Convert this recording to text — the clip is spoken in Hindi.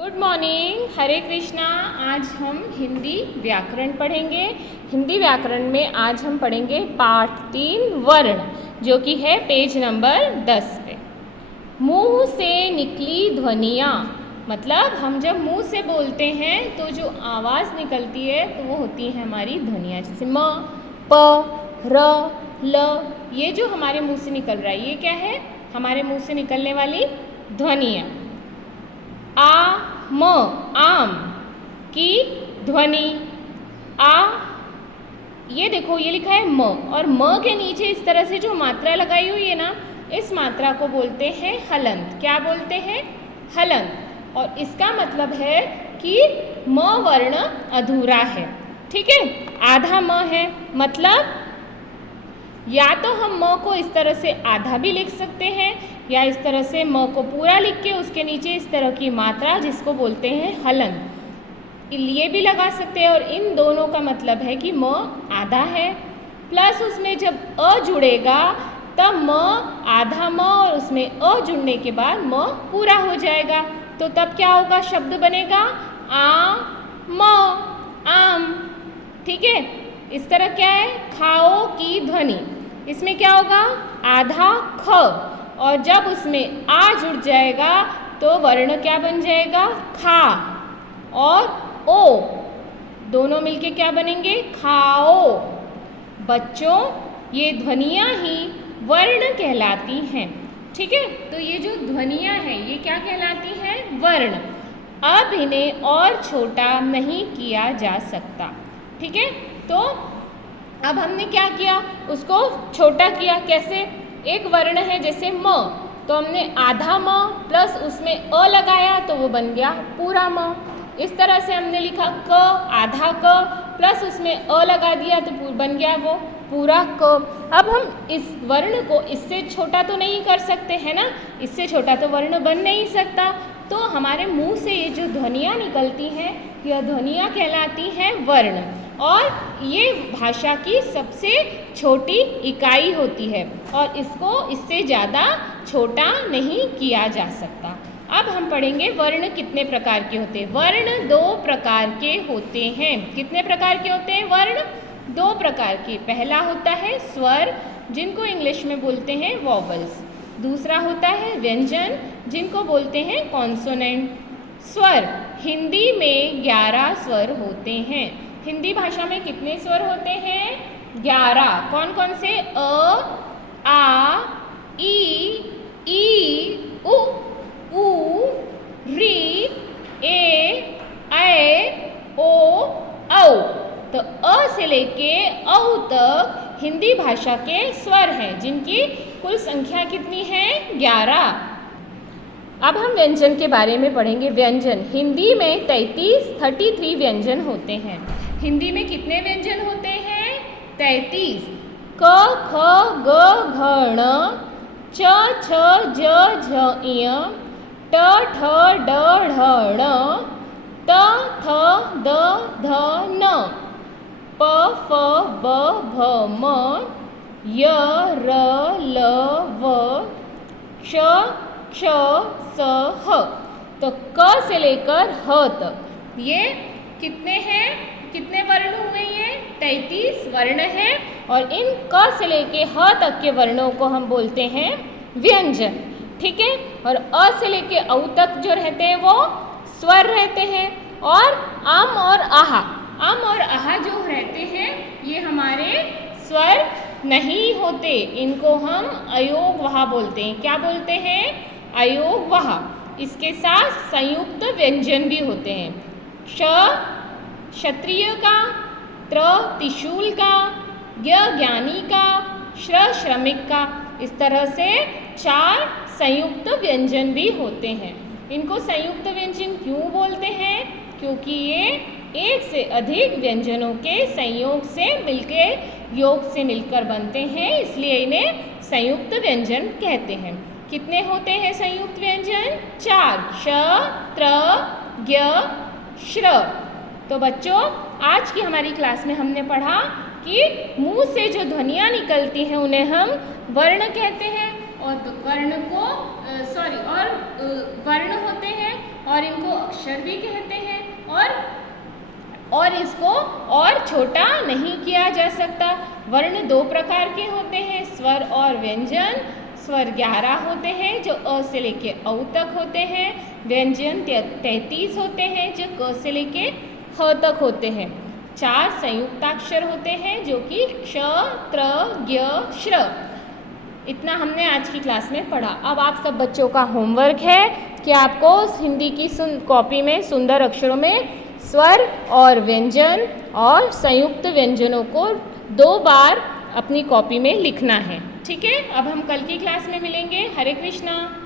गुड मॉर्निंग, हरे कृष्णा। आज हम हिंदी व्याकरण पढ़ेंगे। हिंदी व्याकरण में आज हम पढ़ेंगे पाठ 3 वर्ण, जो कि है पेज नंबर 10 पे। मुंह से निकली ध्वनियाँ, मतलब हम जब मुंह से बोलते हैं तो जो आवाज़ निकलती है तो वो होती है हमारी ध्वनियाँ, जैसे म, प, र, ल। ये जो हमारे मुंह से निकल रहा है ये क्या है? हमारे मुंह से निकलने वाली ध्वनियाँ। आ, म, आम की ध्वनि आ। ये देखो, ये लिखा है म, और म के नीचे इस तरह से जो मात्रा लगाई हुई है ना, इस मात्रा को बोलते हैं हलंत। क्या बोलते हैं? हलंत। और इसका मतलब है कि म वर्ण अधूरा है। ठीक है, आधा म है, मतलब या तो हम म को इस तरह से आधा भी लिख सकते हैं, या इस तरह से म को पूरा लिख के उसके नीचे इस तरह की मात्रा जिसको बोलते हैं हलंत, ये भी लगा सकते हैं। और इन दोनों का मतलब है कि म आधा है, प्लस उसमें जब अ जुड़ेगा तब म आधा म, और उसमें अ जुड़ने के बाद म पूरा हो जाएगा। तो तब क्या होगा? शब्द बनेगा आ म, आम। ठीक है, इस तरह क्या है? खाओ की ध्वनि, इसमें क्या होगा? आधा ख, और जब उसमें आ जुड़ जाएगा तो वर्ण क्या बन जाएगा? खा। और ओ दोनों मिलके क्या बनेंगे? खाओ। बच्चों, ये ध्वनियाँ ही वर्ण कहलाती हैं। ठीक है, तो ये जो ध्वनियाँ हैं ये क्या कहलाती हैं? वर्ण। अब इन्हें और छोटा नहीं किया जा सकता। ठीक है, तो अब हमने क्या किया? उसको छोटा किया। कैसे? एक वर्ण है जैसे म, तो हमने आधा म प्लस उसमें अ लगाया तो वो बन गया पूरा म। इस तरह से हमने लिखा क, आधा क प्लस उसमें अ लगा दिया तो बन गया वो पूरा क। अब हम इस वर्ण को इससे छोटा तो नहीं कर सकते हैं ना, इससे छोटा तो वर्ण बन नहीं सकता। तो हमारे मुंह से ये जो ध्वनियाँ निकलती हैं यह ध्वनियाँ कहलाती हैं वर्ण, और ये भाषा की सबसे छोटी इकाई होती है, और इसको इससे ज़्यादा छोटा नहीं किया जा सकता। अब हम पढ़ेंगे वर्ण कितने प्रकार के होते हैं। वर्ण 2 प्रकार के होते हैं। कितने प्रकार के होते हैं वर्ण? 2 प्रकार के। पहला होता है स्वर, जिनको इंग्लिश में बोलते हैं वॉवल्स। दूसरा होता है व्यंजन, जिनको बोलते हैं कॉन्सोनेंट। स्वर, हिंदी में 11 स्वर होते हैं। हिंदी भाषा में कितने स्वर होते हैं? 11। कौन कौन से? अ, आ, ई, उ, री, ऐ, ओ, औ। तो अ से लेके औ तक हिंदी भाषा के स्वर हैं, जिनकी कुल संख्या कितनी है? 11। अब हम व्यंजन के बारे में पढ़ेंगे। व्यंजन, हिंदी में 33 व्यंजन होते हैं। हिंदी में कितने व्यंजन होते हैं? 33। क, ख, ग, घ, ण, च, छ, ज, झ, ञ, ट, ठ, ड, ढ, ण, त, थ, द, ध, न, प, फ, ब, भ, म, य, र, ल, व, श, क्ष, स, ह। तो क से लेकर ह तक ये कितने हैं? कितने वर्ण हुए? ये 33 वर्ण हैं, और इन क से लेके ह तक के वर्णों को हम बोलते हैं व्यंजन। ठीक है, और अ से लेके औ तक जो रहते हैं वो स्वर रहते हैं। और अम और आहा जो रहते हैं ये हमारे स्वर नहीं होते, इनको हम अयोगवाह बोलते हैं। क्या बोलते हैं? अयोगवाह। इसके साथ संयुक्त व्यंजन भी होते हैं। श क्षत्रिय का, त्र त्रिशूल का, ज्ञ ज्ञानी का, श्र श्रमिक का। इस तरह से 4 संयुक्त व्यंजन भी होते हैं। इनको संयुक्त व्यंजन क्यों बोलते हैं? क्योंकि ये एक से अधिक व्यंजनों के संयोग से मिलकर, योग से मिलकर बनते हैं, इसलिए इन्हें संयुक्त व्यंजन कहते हैं। कितने होते हैं संयुक्त व्यंजन? 4। श, त्र, ज्ञ, श्र। तो बच्चों, आज की हमारी क्लास में हमने पढ़ा कि मुंह से जो ध्वनियाँ निकलती हैं उन्हें हम वर्ण कहते हैं, और वर्ण होते हैं, और इनको अक्षर भी कहते हैं। और इसको और छोटा नहीं किया जा सकता। वर्ण 2 प्रकार के होते हैं, स्वर और व्यंजन। स्वर 11 होते हैं जो अ से लेके औ तक होते हैं। व्यंजन 33 होते हैं जो क से लेके ह तक होते हैं। 4 संयुक्ताक्षर होते हैं जो कि क्ष, त्र, ज्ञ, श्र। इतना हमने आज की क्लास में पढ़ा। अब आप सब बच्चों का होमवर्क है कि आपको हिंदी की कॉपी में सुंदर अक्षरों में स्वर और व्यंजन और संयुक्त व्यंजनों को 2 बार अपनी कॉपी में लिखना है। ठीक है, अब हम कल की क्लास में मिलेंगे। हरे कृष्णा।